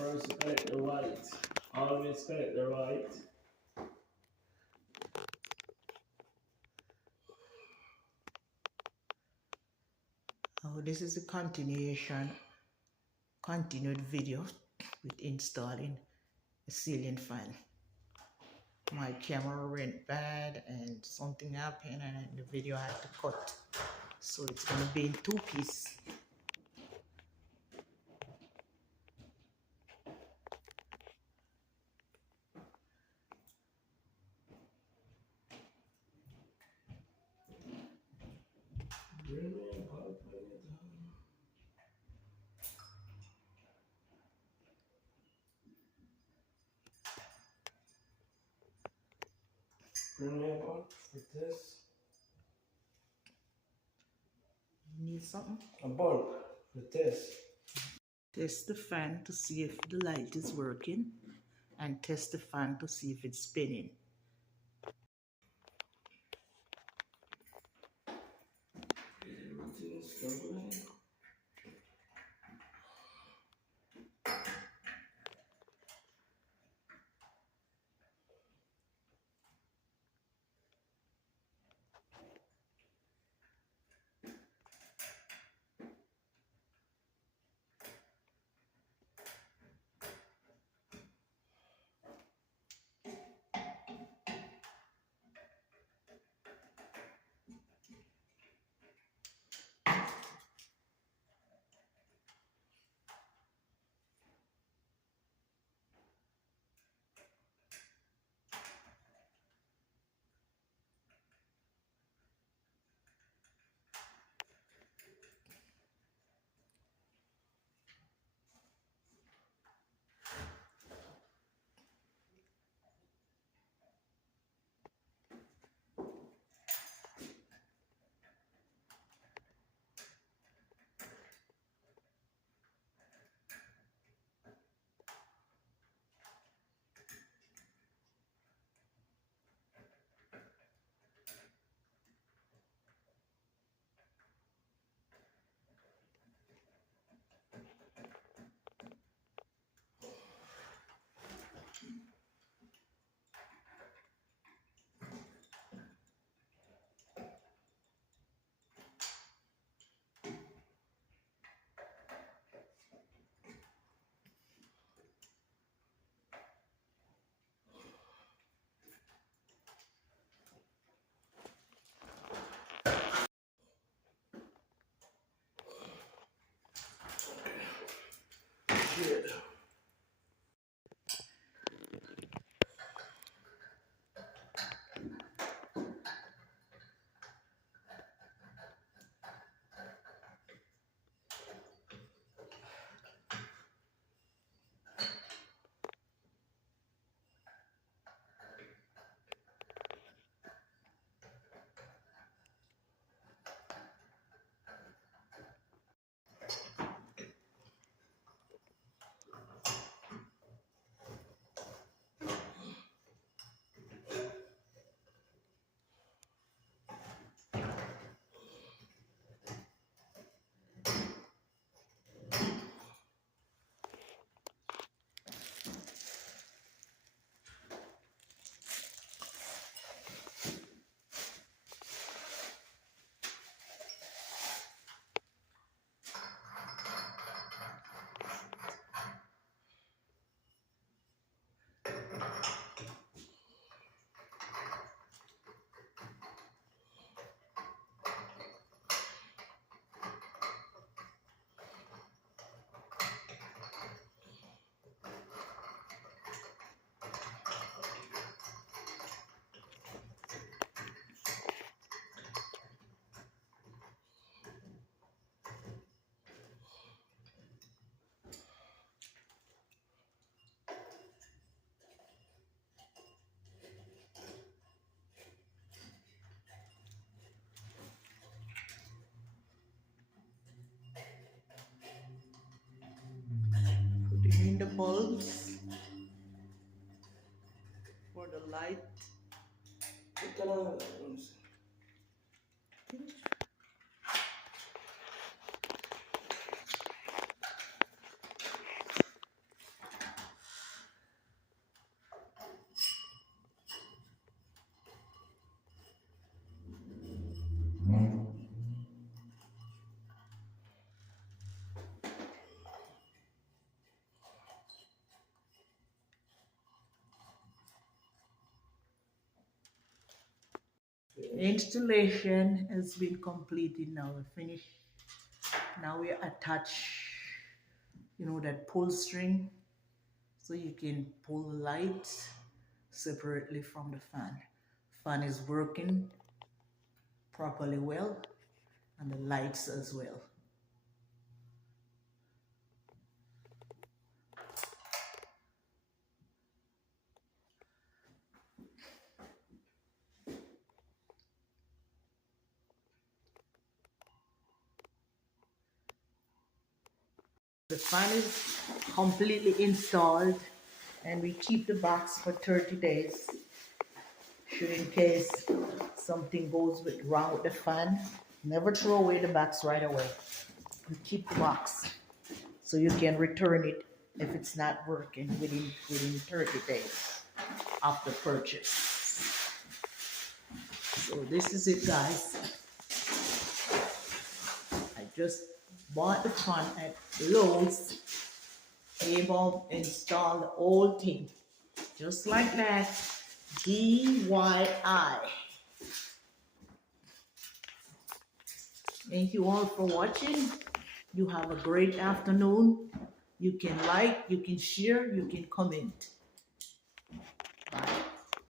First connect the white. Always connect the white. Oh, this is a continued video with installing a ceiling fan. My camera went bad and something happened and the video had to cut. So it's gonna be in two pieces. Remember for this. You need something? A bulb for this. Test the fan to see if the light is working and test the fan to see if it's spinning. Everything is struggling. Shit. Putting in the bulbs for the light. installation has been completed now. We're finished. Now we attach, that pull string, so you can pull the light separately from the fan. Fan is working properly well, and the lights as well. The fan is completely installed, and we keep the box for 30 days. Should in case something goes wrong with the fan, never throw away the box right away. You keep the box so you can return it if it's not working within 30 days after purchase. So this is it, guys. I just bought the fan at Lowe's, able to install the whole thing just like that. DIY. Thank you all for watching. You have a great afternoon. You can like, you can share, you can comment.